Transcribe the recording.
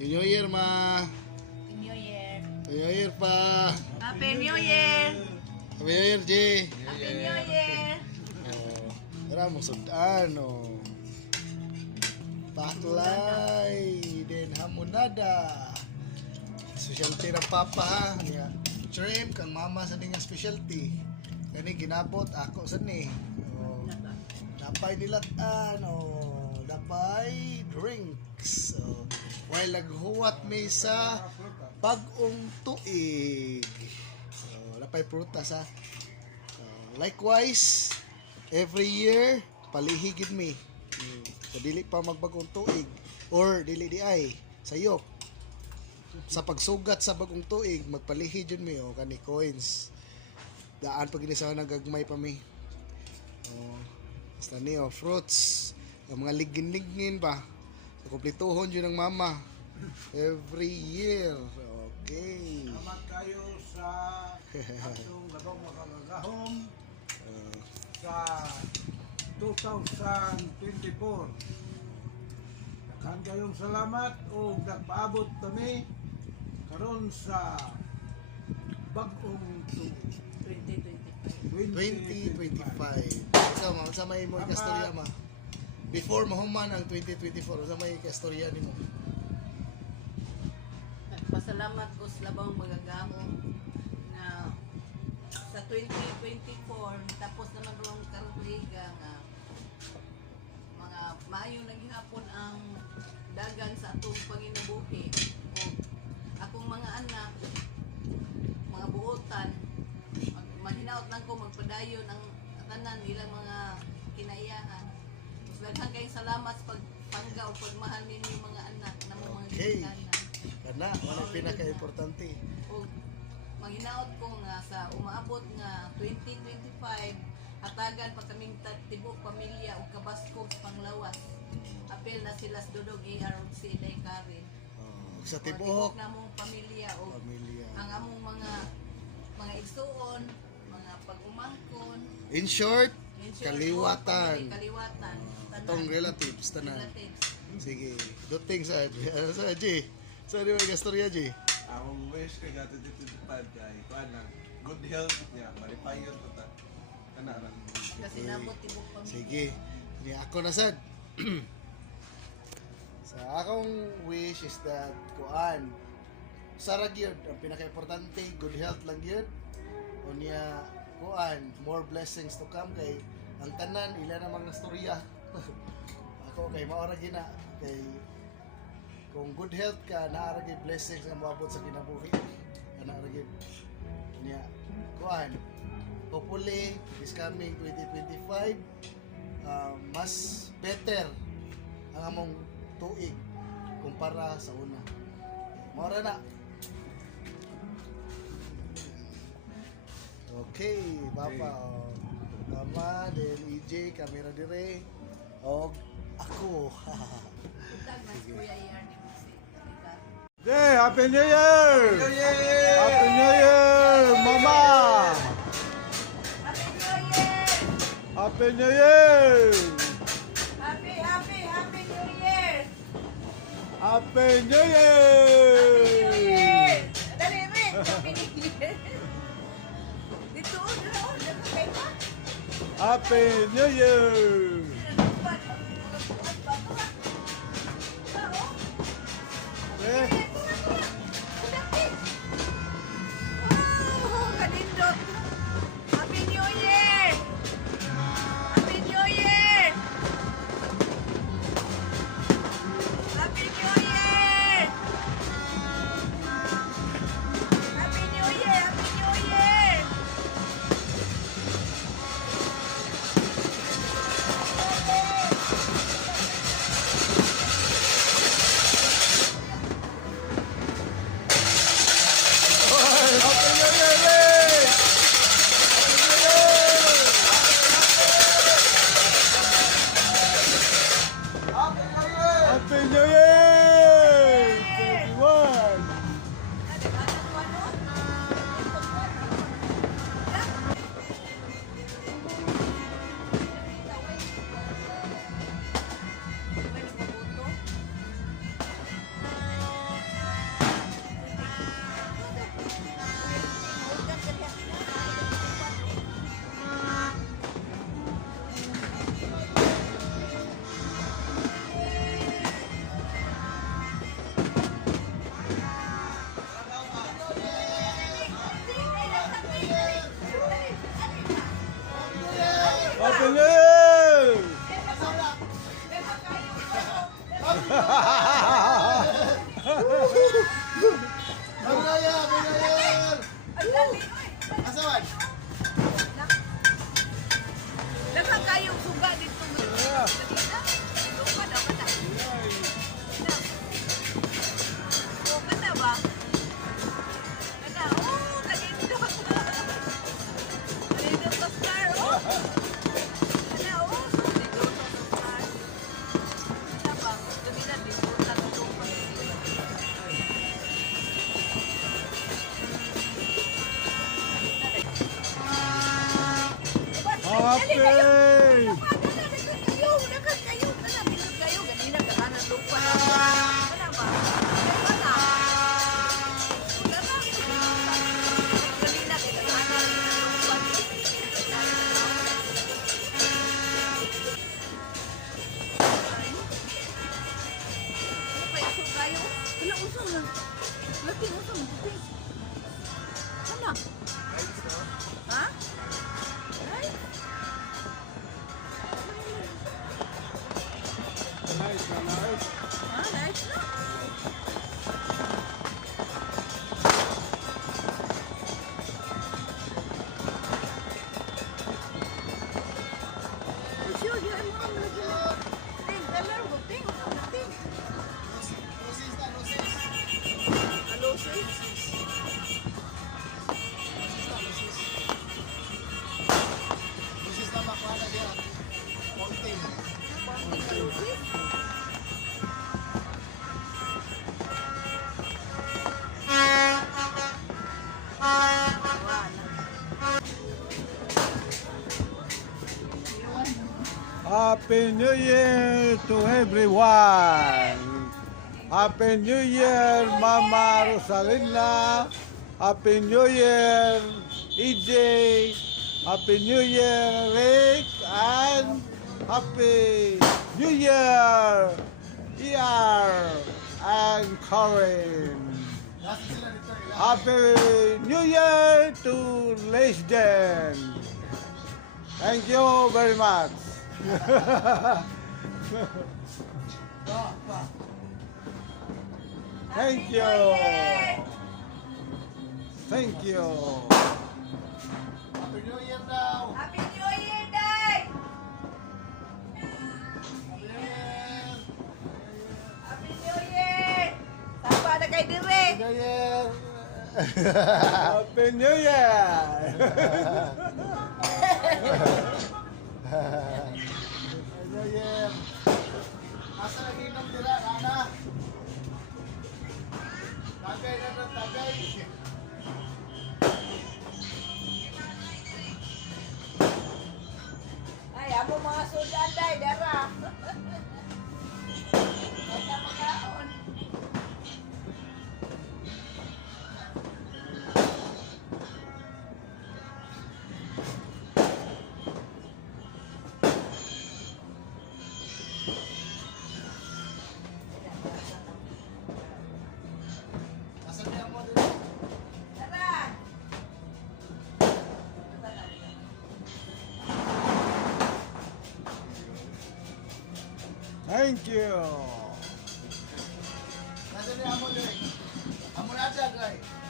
New Year, ma. New Year. New Year pa. Happy New Year. Happy New Year, G. Happy New Year. Oh, tara mo sudan, oh. Paklay, din hamonada. Specialty ng papa, ha. Niya, shrimp, kang mama sa nga specialty. Kani ginabot, ako sa ni. Oh, napay nilataan, oh. Napay drinks. Oh. While naghuwat may sa bagong tuig. So, napay prutas, ha. So, likewise, every year, palihigid me. So, dili pa magbagong tuig. Or, dili di ay, sayop. Sa pagsugat sa bagong tuig, magpalihid yun mi, o, kani coins. Daan pag inisawa nagagmay pa mi. O, basta ni, o, fruits. Ang mga ligin-ligin ba. So, kumplituhon yun ng mama. Every year. Okay. Salamat kayo sa atong labang makagagahom sa 2024. Daghang kayong salamat o nagpaabot kami karon sa bagong 2025. Ikaw, ma, sa may mo ikastorya, ma. Before mahuman ang 2024, sa may ikastorya ni mo. Pasalamat ko sa labang magagamong na sa 2024 tapos naman rong karuliga nga mga maayo naghihapon ang dagan sa atong panginabuhi o akong mga anak mga buotan mahinaot lang ko magpadayon ang tanan nilang mga kinaiyahan. Daghang kayong salamat sa pagpangga o pagmahal ninyo mga anak na mga Okay. ginikanan. Kana, wala pinaka-importante. O maghinaot ko nga sa umaabot nga 2025 hatagan pa kaming tibok pamilya o kabaskog panglawas. Apil na sila sa Dudog AR ug si Inday Karen. Oh, sa Tibok tibuok, na mong pamilya o pamilya. ang among mga igsuon, mga pag-umangkon, In short, ensure kaliwatan. ko, kaliwatan, Itong relatives, tanan. relatives. Sige, duting sa ano sa G. Sa di mo ikastorya, G. akong wish kay gato dito kay kuan lang good health niya malipayon ko ta kana lang Kasi nabot tibok pamilya. Sige. Sige, ako na sad. Sa akong wish is that kuan sa gyud ang pinaka-importante good health lang gyud. Unya kuan more blessings to come kay ang tanan ila na mga storya. Ako kay mao ra gina kay kung good health ka naa ra gyud blessings ang moabot sa kinabuhi. Ana ra gyud. Unya kuan hopefully this coming 2025 mas better ang among tuig kumpara sa una. Mora na. Okay, Papa. Mama, then EJ, camera dire. Og ako. Tag mas kuya iyan ni mo si Ricardo. Hey, Happy New Year! Happy New Year, Mama! Happy New Year! Happy New Year! Happy New Year! Happy New New Year! Year! Dali, me! Happy New Year! Dito, order ka kay pa. Happy New Year! Eh, Oh, kanindot! Happy New Year! Happy New Year! Happy New Year! Happy New Year! Happy New Year! Happy New Year! eh! Happy New Year! 21! Mayor! Mayor! Ay, dali, oy. Asawan? Daghang kayong suga dito. Lupa na, ka na. O, ka na ba? Ka na, oh, kanino. Kanino sa star, oh. Ka na, oh. Kanino sa star. Ka na ba? Kanina, dito sa lupa. Happy! Ha? Right? Nice, nice. Ah, nice na. Sure, di ay mo ang lagi na. Ting, dalar mo, ting, ting. Lucis na, Lucis. Hello, sis. Lucis na makuha na diyan. Konting. Hello, sis. Happy New Year to everyone. Happy New Year, Mama Rosalina. Happy New Year, EJ. Happy New Year, Rick. And Happy New Year, ER and Corinne. Nasa sila dito. Happy New Year to Lesden. Thank you very much. Pa, pa. Thank you. Thank you. Happy New Year daw. Happy New Year, Day! Happy New Year. Happy New Year! Sapa na kay Dire! Happy New Year. Happy New Year. Happy New Year. Asa nag-inom nila, Nana? Tagay na na, tagay. Ay, amo mga sudan, Day, dara! Basta makaon. Asa niya mo dito? Dara! Thank you. Nasa niya mo dito? Amo na dyan, guys.